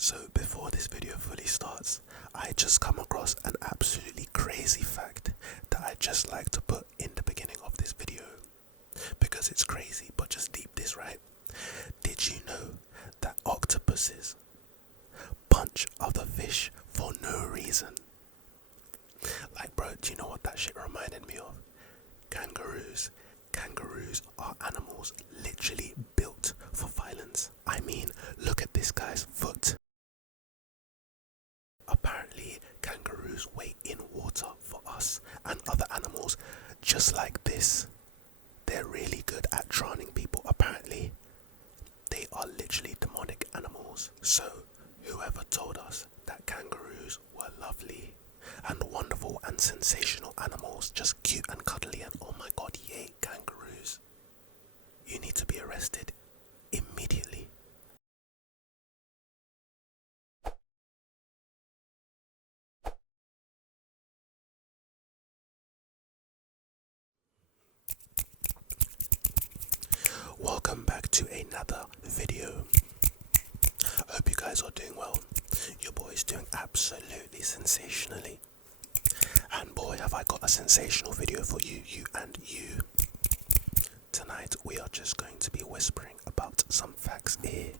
So before this video fully starts, I just come across an absolutely crazy fact that I just like to put in the beginning of this video. Because it's crazy, but just deep this, right? Did you know that octopuses punch other fish for no reason? Like, bro, do you know what that shit reminded me of? Kangaroos. Kangaroos are animals literally built for violence. I mean, look at this guy's foot. Apparently, kangaroos wait in water for us and other animals just like this. They're really good at drowning people. Apparently, they are literally demonic animals. So, whoever told us that kangaroos were lovely and wonderful and sensational animals, just cute and cuddly and oh my god, yay, kangaroos, you need to be arrested immediately. Welcome back to another video. Hope you guys are doing well. Your boy's doing absolutely sensationally. And boy, have I got a sensational video for you, you and you. Tonight we are just going to be whispering about some facts ear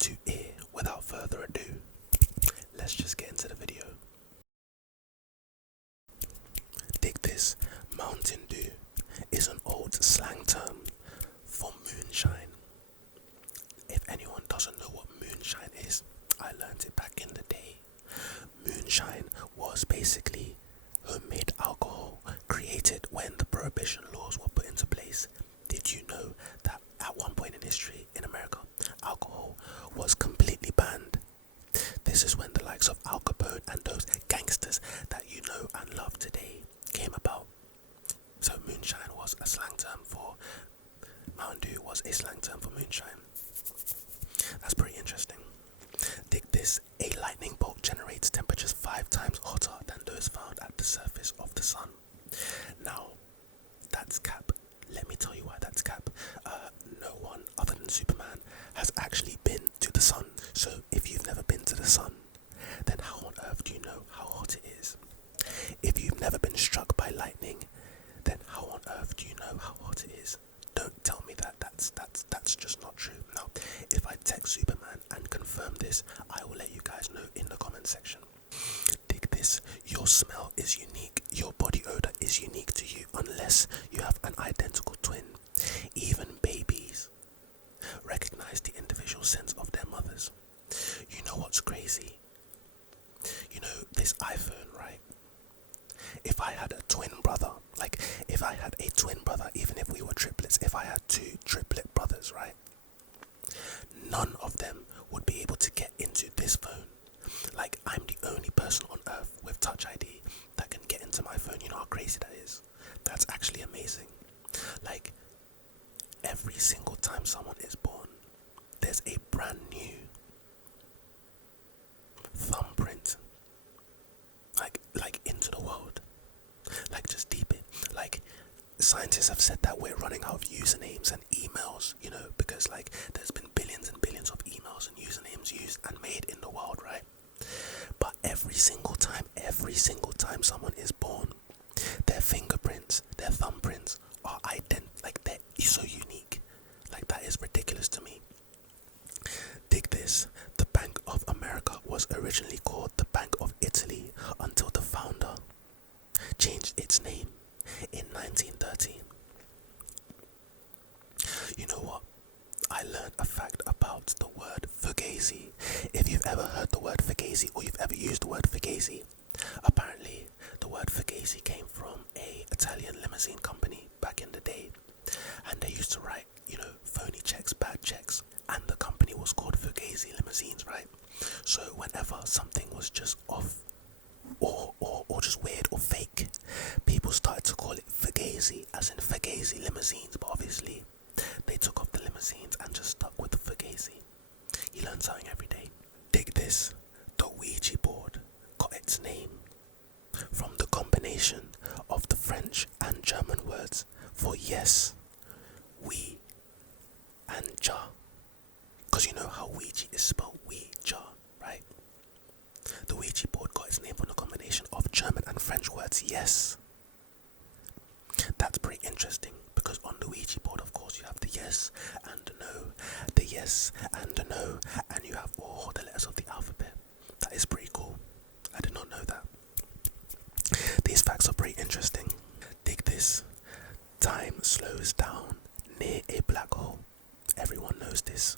to ear. Without further ado, let's just get into the video. Dig this, Mountain Dew is an old slang term for moonshine. If anyone doesn't know what moonshine is, I learned it back in the day. Moonshine was basically homemade alcohol created when the prohibition laws were put into place. Did you know that at one point in history in America, alcohol was completely banned? This is when the likes of Al Capone and those gangsters that you know and love today came about. So moonshine was a slang term for Mountain Dew was a slang term for moonshine. That's pretty interesting. Dig this, a lightning bolt generates temperatures 5 times hotter than those found at the surface of the sun. Now, that's cap. Let me tell you why that's cap. No one other than Superman has actually been to the sun. So if you've never been to the sun, then how on earth do you know how hot it is? If you've never been struck by lightning, then how on earth do you know how hot it is? Don't tell me that that's just not true. Now, if I text Superman and confirm this, I will let you guys know in the comment section. Dig this, your smell is unique, your body odor is unique to you unless you have an identical twin. Even babies recognize the individual scents of their mothers. You know what's crazy? You know this iPhone, right? If I had a twin brother, even if we were triplets, if I had 2 triplet brothers, right? None of them would be able to get into this phone. Like, I'm the only person on earth with Touch ID that can get into my phone. You know how crazy that is? That's actually amazing. Like, every single time someone is born, there's a brand new thumbprint. Like into the world. Like, just deep it. Like, scientists have said that we're running out of usernames and emails, you know, because like there's been billions and billions of emails and usernames used and made in the world, right? But every single time someone is born, their fingerprints, their thumbprints are like they're so unique. Like, that is ridiculous to me. Dig this, the Bank of America was originally called the Bank of Italy until the founder changed its name in 1913. You know what? I learned a fact about the word fugazi. If you've ever heard the word fugazi or you've ever used the word fugazi, apparently the word fugazi came from a Italian limousine company back in the day, and they used to write, you know, phony checks, bad checks, and the company was called Fugazi Limousines, right? So whenever something was just off or just weird or fake, people started to call it Fugazi, as in Fugazi Limousines, but obviously they took off the limousines and just stuck with the Fugazi. You learn something every day. Dig this, the Ouija board got its name from the combination of the French and German words for yes, we, and ja. Because you know how Ouija is spelled Ouija, right? words yes. That's pretty interesting because on the Ouija board, of course, you have the yes and the no, the yes and the no, and you have all the letters of the alphabet. That is pretty cool. I did not know that. These facts are pretty interesting. Dig this. Time slows down near a black hole. Everyone knows this.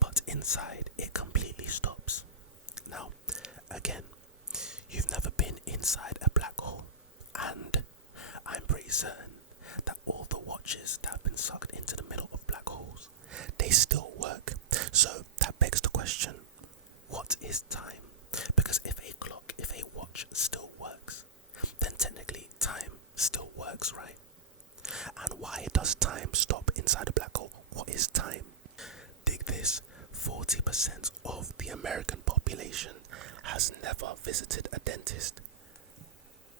But inside, it completely stops. Now, again, you've never been inside a black hole, and I'm pretty certain that all the watches that have been sucked into the middle of black holes, they still work. So that begs the question, what is time? Because if a watch still works, then technically time still works, right? And why does time stop inside a black hole? What is time? Dig this. 40% of the American population has never visited a dentist.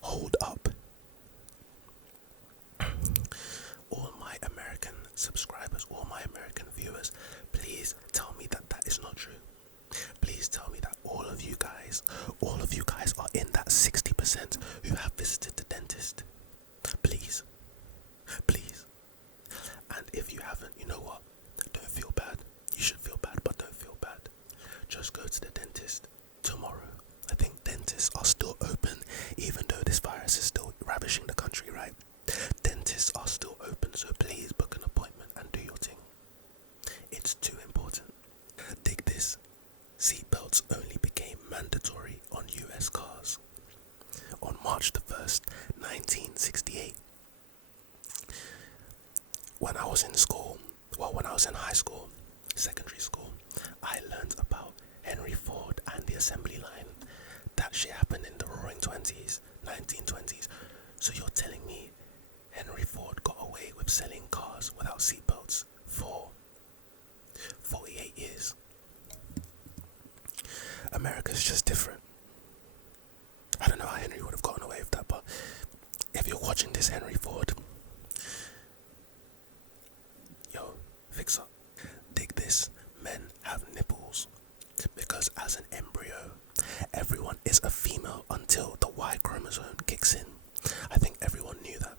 Hold up. All my American subscribers, all my American viewers, please tell me that that is not true. Please tell me that all of you guys are in that 60% who have visited the dentist. Please. Please. And if you haven't, you know what? Don't feel bad. You should feel bad, but don't feel bad. Just go to the dentist tomorrow. I think dentists are still open, even though this virus is still ravishing the country, right? Dentists are still open, so please book an appointment and do your thing. It's too important. Dig this. Seatbelts only became mandatory on US cars on March the 1st, 1968. When I was in high school, secondary school, I learned about Henry Ford and the assembly line. That shit happened in the roaring 20s, 1920s. So you're telling me Henry Ford got away with selling cars without seatbelts for 48 years? America's just different. I don't know how Henry would have gotten away with that, but if you're watching this, Henry Ford, yo, fix up. Dig this. Men have nipples because as an embryo, everyone is a female until the Y chromosome kicks in. I think everyone knew that.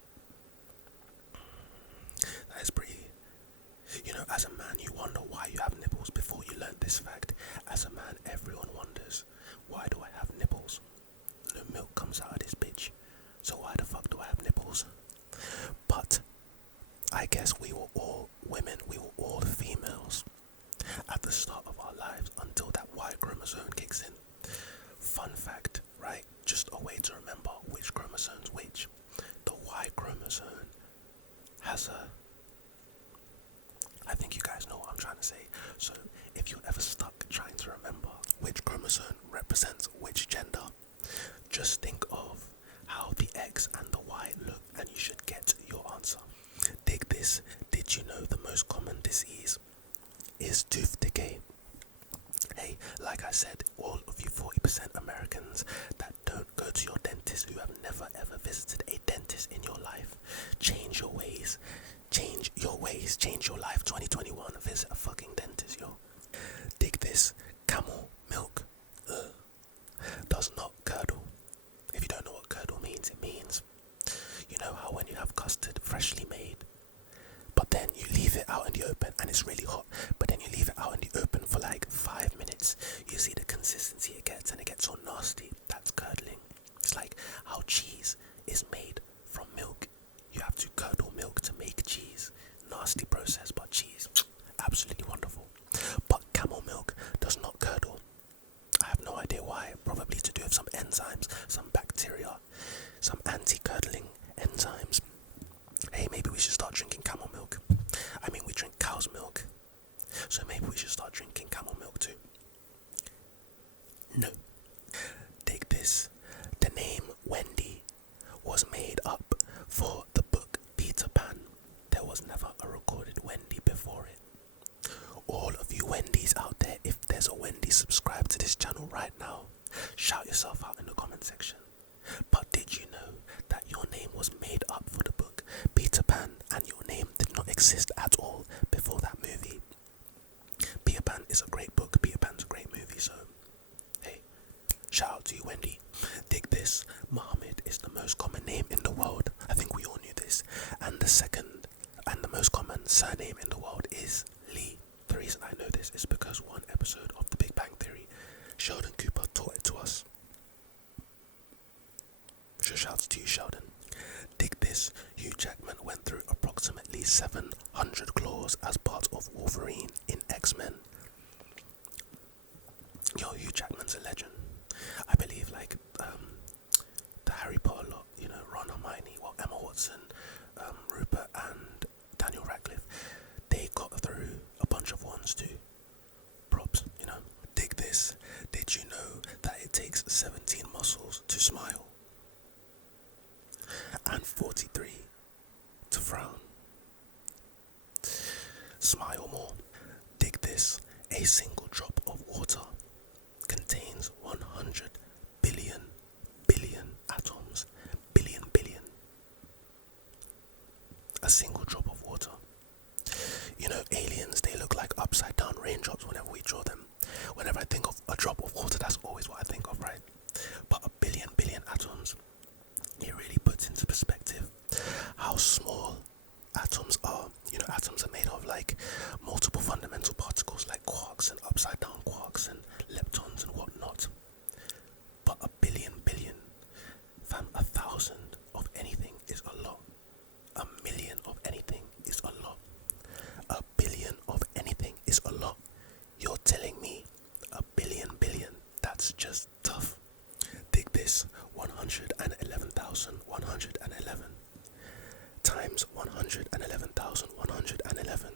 That is pretty. You know, as a man, you wonder why you have nipples before you learn this fact. As a man, everyone wonders, why do I have nipples? No milk comes out of this bitch, so why the fuck do I have nipples? But I guess we were all women, we were all females at the start of our lives until that Y chromosome kicks in. Fun fact, right? Just a way to remember which chromosome's which. The Y chromosome has a... I think you guys know what I'm trying to say. So if you're ever stuck trying to remember which chromosome represents which gender, just think of how the X and the Y look and you should get your answer. Dig this. Did you know the most common disease is tooth decay? Hey, like I said, all of you 40% Americans that don't go to your dentist, who have never ever visited a dentist in your life, change your ways. Change your ways, change your life. 2021, visit a fucking dentist, yo. Dig this. Camel milk does not curdle. If you don't know what curdle means, it means, you know how when you have custard freshly made, but then you leave it out in the open and it's really hot, but then you leave it out in the open for like 5 minutes, you see the consistency it gets and it gets all nasty. That's curdling. It's like how cheese is made from milk. You have to curdle milk to make cheese. Nasty process, but cheese, absolutely wonderful. But camel milk does not curdle. I have no idea why. Probably to do with some enzymes, some bacteria, some anti-curdling enzymes. Hey, maybe we should start drinking camel milk. I mean, we drink cow's milk, so maybe we should start drinking camel milk too. No. Dig this. The name Wendy was made up for the book Peter Pan. There was never a recorded Wendy before it. All of you Wendys out there, if there's a Wendy, subscribe to this channel right now. Shout yourself out in the comment section. But did you know that your name was made up for the book Peter Pan and your name did not exist at all before that movie? Peter Pan is a great book. Peter Pan's a great movie, so hey, shout out to you, Wendy. Dig this. Mohammed is the most common name in the world. I think we all knew this. And the second and the most common surname in the world is Lee. The reason I know this is because one episode of The Big Bang Theory, Sheldon Cooper taught it to us. So shouts to you, Sheldon. Dig this, Hugh Jackman went through approximately 700 claws as part of Wolverine in X-Men. Yo, Hugh Jackman's a legend. I believe the Harry Potter lot, Ron, Hermione, Emma Watson, Rupert and Daniel Radcliffe, they got through a bunch of ones too. Props, Dig this, did you know that it takes 17 muscles to smile? And 43 to frown. Smile more. Dig this, a single drop of water contains 100 billion atoms. Billion. A single drop of water. Aliens, they look like upside down raindrops whenever we draw them. Whenever I think of a drop of water, that's always what I think of, right? But a billion atoms, it really puts into perspective how small atoms are. Atoms are made of multiple fundamental particles like quarks and upside down quarks and leptons and whatnot. But a billion, fam, 1,000 of anything is a lot. 1,000,000 of anything is a lot. 1,000,000,000 of anything is a lot. You're telling me 1,000,000,000, that's just tough. Dig this, 111,111 times 111,111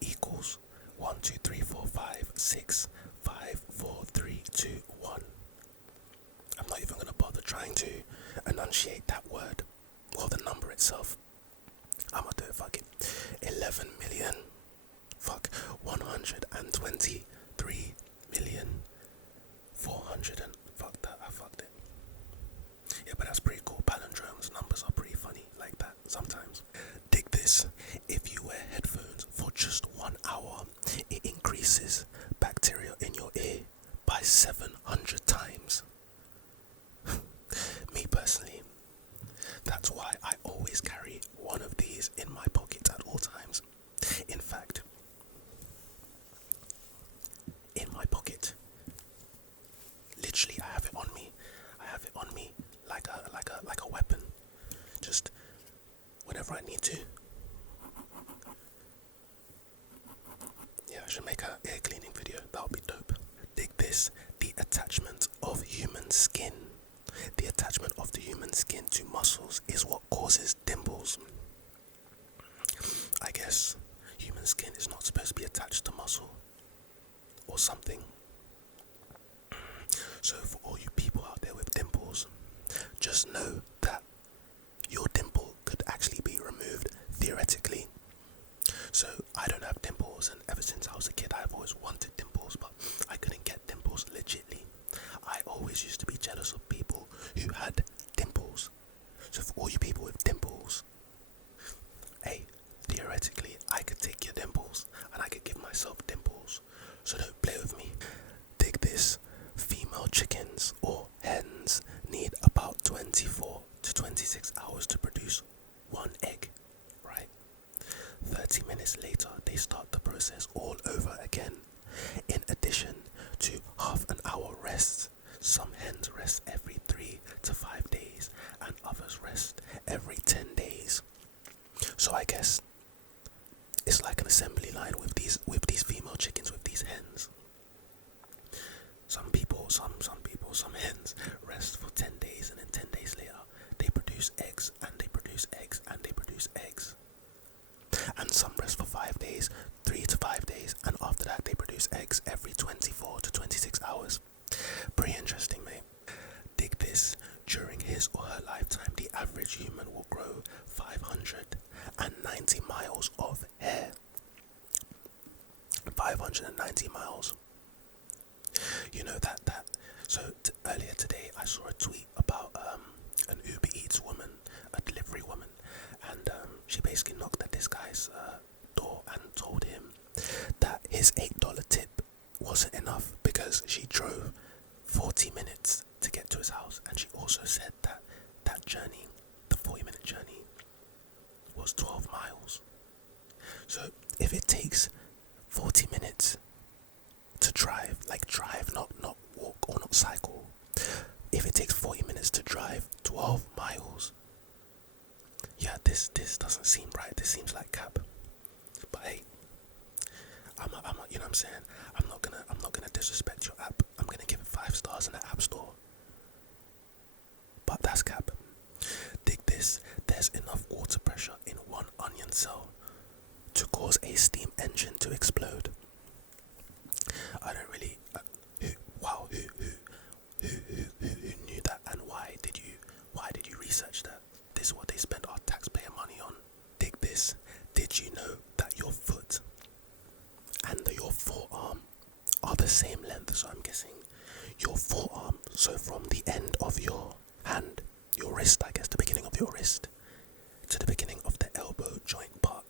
equals 1, 2, 3, 4, 5, 6, 5, 4, 3, 2, 1. I'm not even going to bother trying to enunciate that word or the number itself. I'm going to do it, fuck it. 11 million, 123 million, 400 and fuck that, I fucked it. Yeah, but that's pretty cool. Palindromes, numbers are pretty funny like that sometimes. Dig this, if you wear headphones for just 1 hour, it increases bacteria in your ear by 700 times. Me personally, that's why I always carry one of these in my pocket at all times. In fact, in my pocket, literally I have it on me. Like a weapon. Just whenever I need to. Yeah, I should make an ear cleaning video. That would be dope. Dig this, the attachment of human skin. The attachment of the human skin to muscles is what causes dimples. I guess human skin is not supposed to be attached to muscle or something. So for all you people out there with dimples, just know that your dimple could actually be removed theoretically. So I don't have dimples, and ever since I was a kid I've always wanted dimples, but I couldn't get dimples legitly. I always used to be jealous of people who had dimples. So for all you people with dimples, hey, theoretically I could take your dimples and I could give myself dimples. So don't play with me. Dig this, female chickens or hens need about 24 to 26 hours to produce one egg, right? 30 minutes later they start the process all over again. In addition to half an hour rest, some hens rest every 3 to 5 days and others rest every 10 days. So I guess it's like an assembly line with these female chickens, with these hens. Some hens rest for 10 days, and then 10 days later they produce eggs and they produce eggs and they produce eggs. And some rest for 5 days, 3 to 5 days, and after that they produce eggs every 24 to 26 hours. Pretty interesting, mate. Dig this, during his or her lifetime the average human will grow 590 miles of hair. 590 miles. You know that earlier today I saw a tweet about an Uber Eats woman, a delivery woman, and she basically knocked at this guy's door and told him that his $8 tip wasn't enough because she drove 40 minutes to get to his house, and she also said that that journey, the 40-minute journey, was 12 miles. So if it takes 40 minutes to drive, like drive, not walk or not cycle, if it takes 40 minutes to drive 12 miles, yeah, this doesn't seem right. This seems like cap. But hey, I'm you know what I'm saying? I'm not gonna disrespect your app. I'm gonna give it 5 stars in the app store. But that's cap. Dig this. There's enough water pressure in one onion cell to cause a steam engine to explode. I don't really. Who knew that, and why did you research that? This is what they spend our taxpayer money on. Dig this. Did you know that your foot and your forearm are the same length? So I'm guessing your forearm, so from the end of your hand, your wrist, I guess, the beginning of your wrist, to the beginning of the elbow joint part.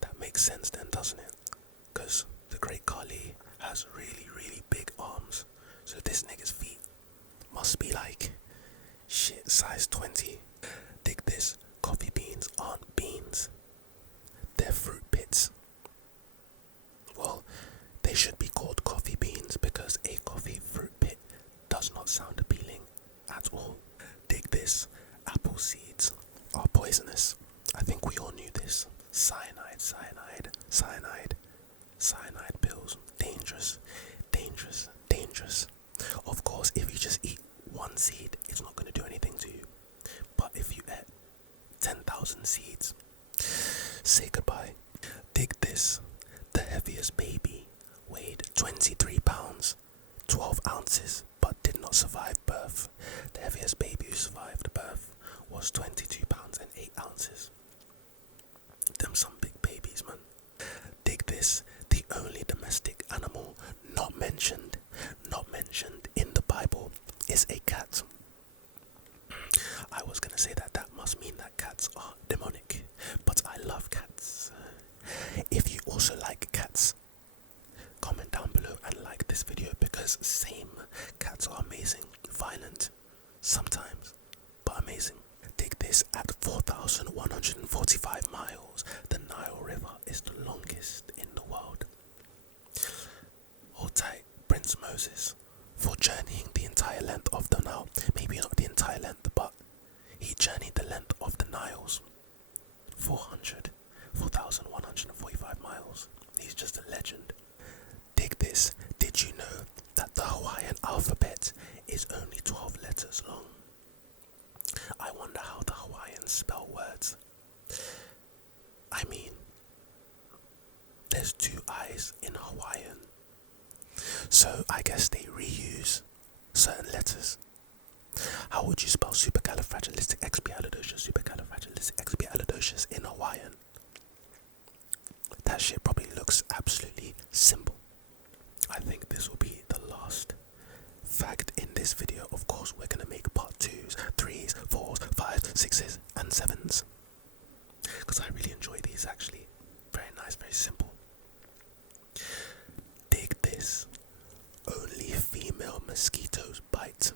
That makes sense then, doesn't it? Because the great Kali has really, really big arms. So this nigga's feet must be like, shit, size 20. Dig this. Coffee beans aren't beans. They're fruit pits. Well, they should be called coffee beans because a coffee fruit pit does not sound appealing at all. Dig this. Apple seeds are poisonous. I think we all knew this. Cyanide pills. Dangerous. Of course, if you just eat one seed, it's not going to do anything to you. But if you ate 10,000 seeds, say goodbye. Dig this. The heaviest baby weighed 23 pounds, 12 ounces, but did not survive birth. The heaviest baby who survived birth was 22 pounds and 8 ounces. Them some big babies, man. Dig this. The only domestic animal not mentioned in the Bible is a cat. I was gonna say that must mean that cats are demonic, but I love cats. If you also like cats, comment down below and like this video because same, cats are amazing, violent sometimes, but amazing. Dig this. At 4,145 miles, the Nile River is the longest in the world. Hold tight, Prince Moses, for journeying the entire length of the Nile. Maybe not the entire length, but he journeyed the length of the Niles. 4,145 miles. He's just a legend. Dig this. Did you know that the Hawaiian alphabet is only 12 letters long? I wonder how the Hawaiians spell words. I mean, there's 2 I's in Hawaiian. So I guess they reuse certain letters. How would you spell supercalifragilisticexpialidocious in Hawaiian? That shit probably looks absolutely simple. I think this will be the last fact in this video. Of course, we're going to make part 2s, 3s, 4s, 5s, 6s, and 7s. Because I really enjoy these actually. Very nice, very simple. Dig this. Only female mosquitoes bite.